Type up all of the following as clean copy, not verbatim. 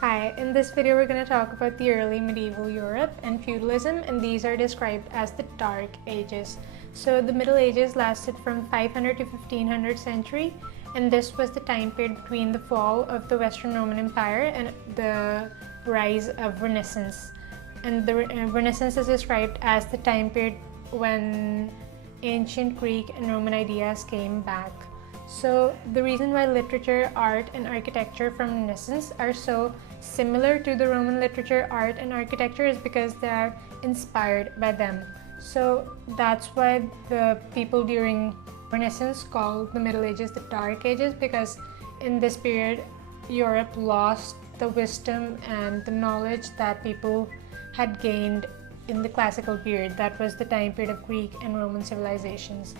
Hi, in this video we're going to talk about the early medieval Europe and feudalism, and these are described as the Dark Ages. So the Middle Ages lasted from 500 to 1500 century, and this was the time period between the fall of the Western Roman Empire and the rise of Renaissance. And the Renaissance is described as the time period when ancient Greek and Roman ideas came back. So the reason why literature, art, and architecture from Renaissance are so similar to the Roman literature, art, and architecture is because they are inspired by them. So that's why the people during Renaissance call the Middle Ages the Dark Ages, because in this period Europe lost the wisdom and the knowledge that people had gained in the classical period. That was the time period of Greek and Roman civilizations.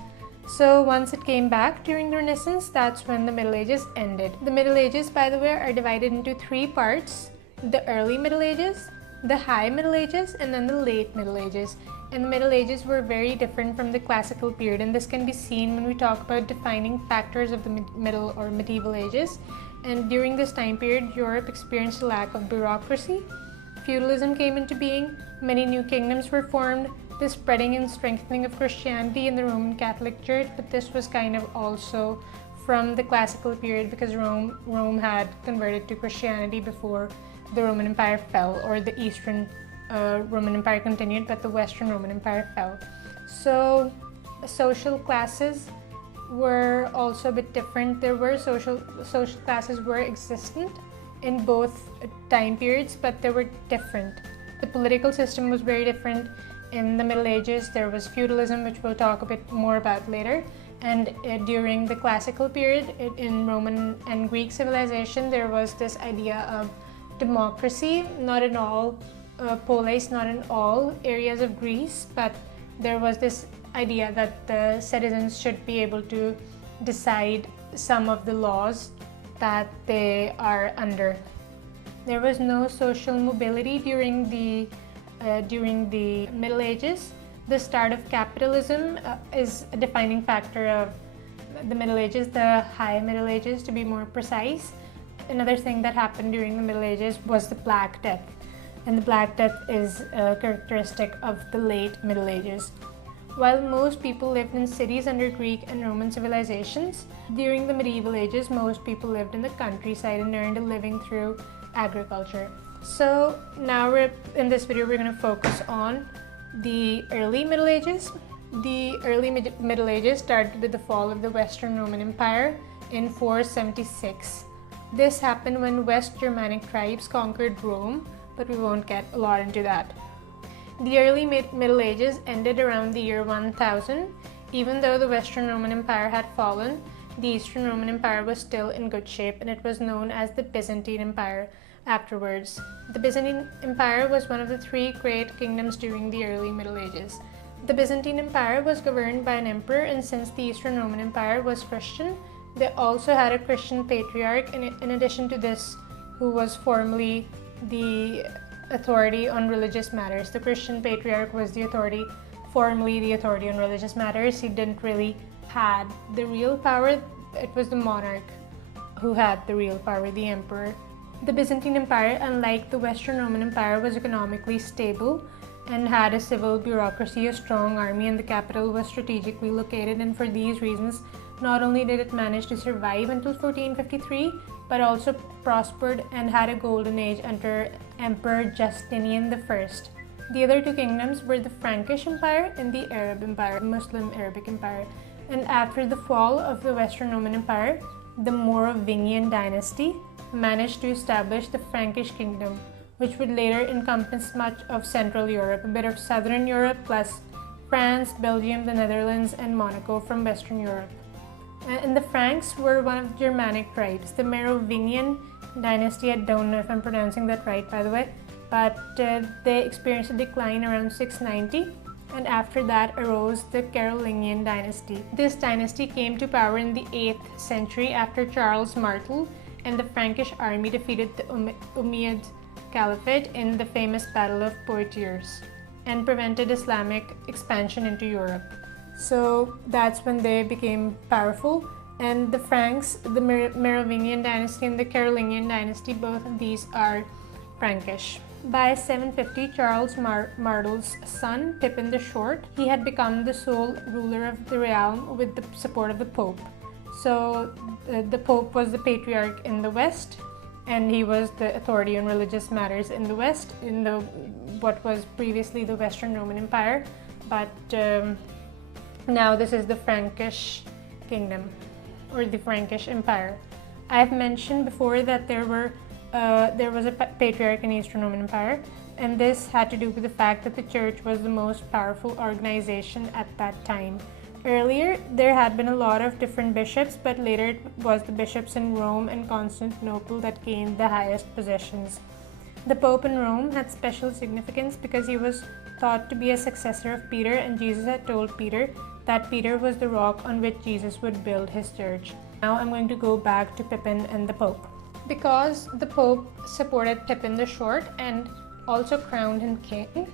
So once it came back during the Renaissance, that's when the Middle Ages ended. The Middle Ages, by the way, are divided into three parts: the early Middle Ages, the high Middle Ages, and then the late Middle Ages. And the Middle Ages were very different from the classical period, and this can be seen when we talk about defining factors of the Middle or Medieval Ages. And during this time period, Europe experienced a lack of bureaucracy. Feudalism came into being, many new kingdoms were formed, the spreading and strengthening of Christianity in the Roman Catholic Church, but this was kind of also from the classical period because Rome had converted to Christianity before the Roman Empire fell, or the Eastern Roman Empire continued, but the Western Roman Empire fell. So social classes were also a bit different. There were social classes were existent in both time periods, but they were different. The political system was very different. In the Middle Ages, there was feudalism, which we'll talk a bit more about later. And during the classical period, in Roman and Greek civilization, there was this idea of democracy, not in all polis, not in all areas of Greece, but there was this idea that the citizens should be able to decide some of the laws that they are under. There was no social mobility during the Middle Ages. The start of capitalism is a defining factor of the Middle Ages, the High Middle Ages to be more precise. Another thing that happened during the Middle Ages was the Black Death, and the Black Death is a characteristic of the late Middle Ages. While most people lived in cities under Greek and Roman civilizations, during the Medieval Ages most people lived in the countryside and earned a living through agriculture. So now in this video we're going to focus on the early Middle Ages. The early Middle Ages started with the fall of the Western Roman Empire in 476. This happened when West Germanic tribes conquered Rome, but we won't get a lot into that. The early Middle Ages ended around the year 1000. Even though the Western Roman Empire had fallen, the Eastern Roman Empire was still in good shape, and it was known as the Byzantine Empire afterwards. The Byzantine Empire was one of the three great kingdoms during the early Middle Ages. The Byzantine Empire was governed by an emperor, and since the Eastern Roman Empire was Christian, they also had a Christian patriarch in addition to this, who was formerly the authority on religious matters. The Christian patriarch was formerly the authority on religious matters. He didn't really had the real power. It was the monarch who had the real power, the emperor. The Byzantine Empire, unlike the Western Roman Empire, was economically stable and had a civil bureaucracy, a strong army, and the capital was strategically located. And for these reasons, not only did it manage to survive until 1453, but also prospered and had a golden age under Emperor Justinian I. The other two kingdoms were the Frankish Empire and the Arab Empire, Muslim Arabic Empire. And after the fall of the Western Roman Empire, the Merovingian dynasty managed to establish the Frankish kingdom, which would later encompass much of Central Europe, a bit of Southern Europe, plus France, Belgium, the Netherlands, and Monaco from Western Europe. And the Franks were one of the Germanic tribes. The Merovingian dynasty, I don't know if I'm pronouncing that right, by the way, but they experienced a decline around 690, and after that arose the Carolingian dynasty. This dynasty came to power in the 8th century after Charles Martel and the Frankish army defeated the Umayyad Caliphate in the famous Battle of Poitiers and prevented Islamic expansion into Europe. So that's when they became powerful. And the Franks, the Merovingian dynasty and the Carolingian dynasty, both of these are Frankish. By 750, Charles Martel's son, Pippin the Short, he had become the sole ruler of the realm with the support of the Pope. So the Pope was the patriarch in the West, and he was the authority on religious matters in the West, in what was previously the Western Roman Empire, but now this is the Frankish kingdom, or the Frankish Empire. I have mentioned before that there was a patriarch in Eastern Roman Empire, and this had to do with the fact that the church was the most powerful organization at that time. Earlier, there had been a lot of different bishops, but later it was the bishops in Rome and Constantinople that gained the highest positions. The Pope in Rome had special significance because he was thought to be a successor of Peter, and Jesus had told Peter that Peter was the rock on which Jesus would build his church. Now I'm going to go back to Pippin and the Pope. Because the Pope supported Pippin the Short and also crowned him king,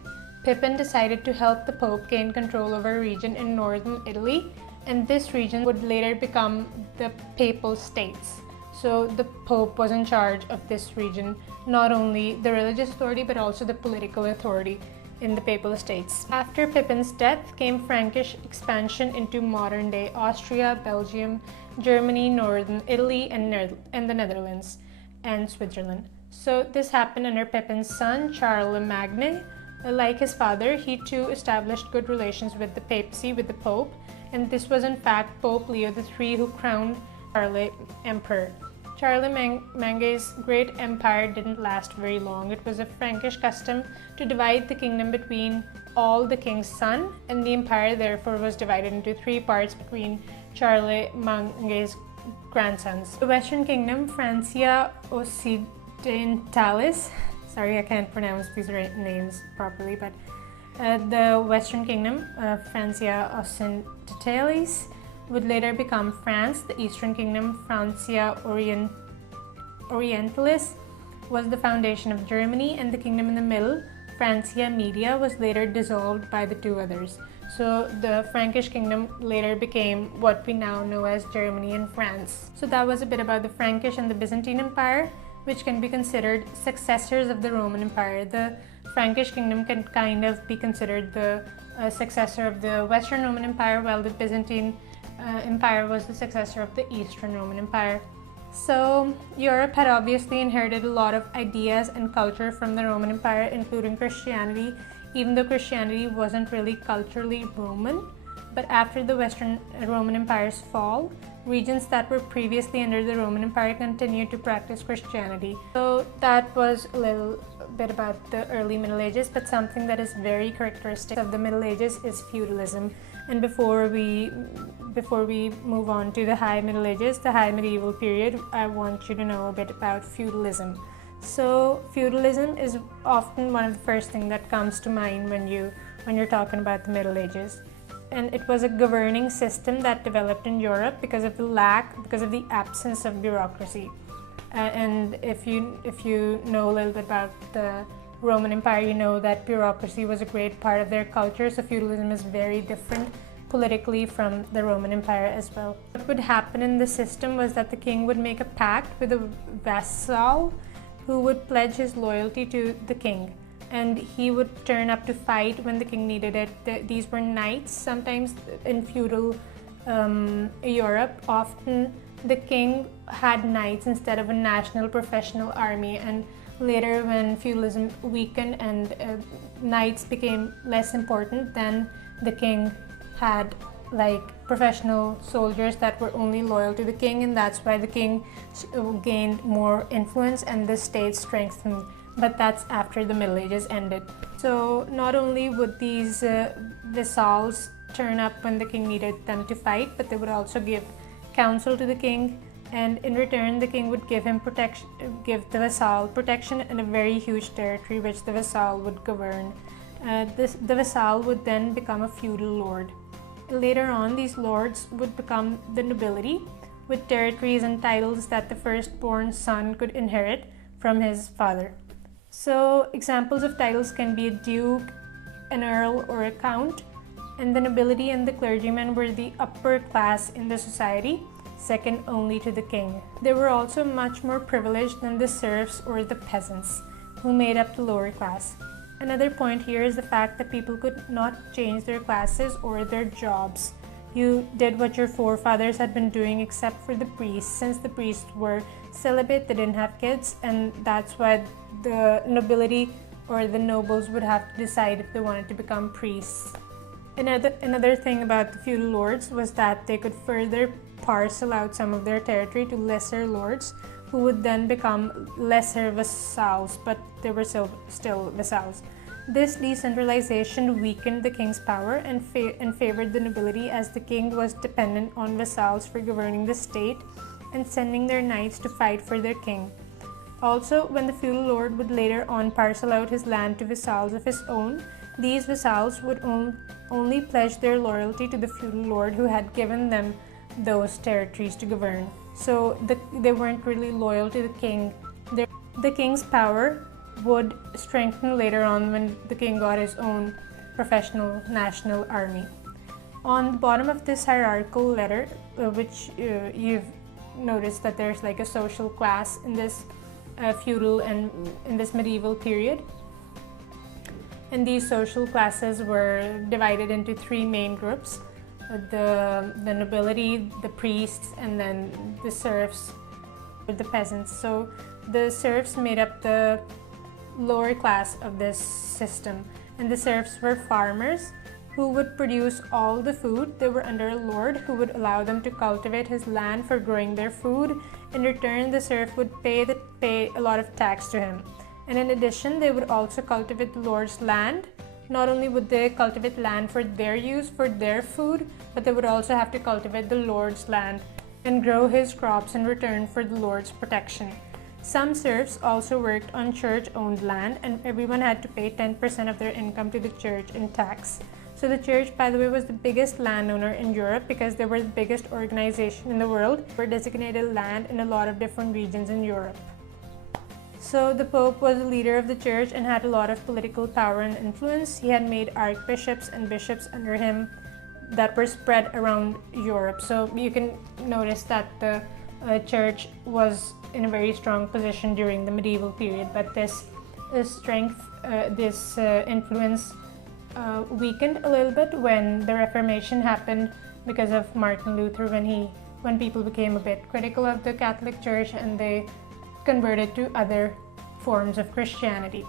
Pippin decided to help the Pope gain control over a region in northern Italy, and this region would later become the Papal States. So the Pope was in charge of this region, not only the religious authority but also the political authority in the Papal States. After Pippin's death came Frankish expansion into modern-day Austria, Belgium, Germany, northern Italy, and the Netherlands, and Switzerland. So this happened under Pippin's son, Charlemagne. Like his father, he too established good relations with the papacy, with the Pope, and this was in fact Pope Leo III who crowned Charles emperor. Charlemagne's great empire didn't last very long. It was a Frankish custom to divide the kingdom between all the king's son, and the empire therefore was divided into three parts between Charlemagne's grandsons. The Western Kingdom, Francia Occidentalis, sorry I can't pronounce these names properly, but the Western Kingdom, Francia Occidentalis, would later become France. The Eastern Kingdom, Francia Orientalis, was the foundation of Germany, and the kingdom in the middle, Francia Media, was later dissolved by the two others. So the Frankish kingdom later became what we now know as Germany and France. So that was a bit about the Frankish and the Byzantine Empire, which can be considered successors of the Roman Empire. The Frankish kingdom can kind of be considered the successor of the Western Roman Empire, while the Byzantine Empire was the successor of the Eastern Roman Empire. So Europe had obviously inherited a lot of ideas and culture from the Roman Empire, including Christianity, even though Christianity wasn't really culturally Roman. But after the Western Roman Empire's fall, regions that were previously under the Roman Empire continued to practice Christianity. So that was a little bit about the early Middle Ages, but something that is very characteristic of the Middle Ages is feudalism. And before we move on to the High Middle Ages, the High Medieval period, I want you to know a bit about feudalism. So feudalism is often one of the first things that comes to mind when you're talking about the Middle Ages. And it was a governing system that developed in Europe because of the absence of bureaucracy. And if you know a little bit about the Roman Empire, you know that bureaucracy was a great part of their culture. So feudalism is very different politically from the Roman Empire as well. What would happen in the system was that the king would make a pact with a vassal who would pledge his loyalty to the king, and he would turn up to fight when the king needed it. These were knights. Sometimes in feudal Europe, often the king had knights instead of a national professional army, and later when feudalism weakened and knights became less important, then the king had like professional soldiers that were only loyal to the king, and that's why the king gained more influence and the state strengthened. But that's after the Middle Ages ended. So not only would these vassals turn up when the king needed them to fight, but they would also give counsel to the king, and in return the king would give the vassal protection and a very huge territory which the vassal would govern. The vassal would then become a feudal lord. Later on, these lords would become the nobility, with territories and titles that the firstborn son could inherit from his father. So examples of titles can be a duke, an earl, or a count, and the nobility and the clergymen were the upper class in the society, second only to the king. They were also much more privileged than the serfs or the peasants, who made up the lower class. Another point here is the fact that people could not change their classes or their jobs. You did what your forefathers had been doing except for the priests. Since the priests were celibate, they didn't have kids, and that's why the nobility or the nobles would have to decide if they wanted to become priests. Another thing about the feudal lords was that they could further parcel out some of their territory to lesser lords, who would then become lesser vassals, but they were still vassals. This decentralization weakened the king's power and favored the nobility, as the king was dependent on vassals for governing the state and sending their knights to fight for their king. Also, when the feudal lord would later on parcel out his land to vassals of his own, these vassals would only pledge their loyalty to the feudal lord who had given them those territories to govern. So they weren't really loyal to the king. The king's power would strengthen later on when the king got his own professional national army. On the bottom of this hierarchical ladder, which you've noticed that there's like a social class in this feudal and in this medieval period. And these social classes were divided into three main groups: the nobility, the priests, and then the serfs, the peasants. So the serfs made up the lower class of this system, and the serfs were farmers who would produce all the food. They were under a lord who would allow them to cultivate his land for growing their food. In return, the serf would pay a lot of tax to him. And in addition, they would also cultivate the lord's land. Not only would they cultivate land for their use, for their food, but they would also have to cultivate the lord's land and grow his crops in return for the lord's protection. Some serfs also worked on church-owned land, and everyone had to pay 10% of their income to the church in tax. So the church, by the way, was the biggest landowner in Europe because they were the biggest organization in the world. They were designated land in a lot of different regions in Europe. So the Pope was the leader of the church and had a lot of political power and influence. He had made archbishops and bishops under him that were spread around Europe. So you can notice that the church was in a very strong position during the medieval period, but this influence weakened a little bit when the Reformation happened because of Martin Luther, when people became a bit critical of the Catholic Church and they converted to other forms of Christianity.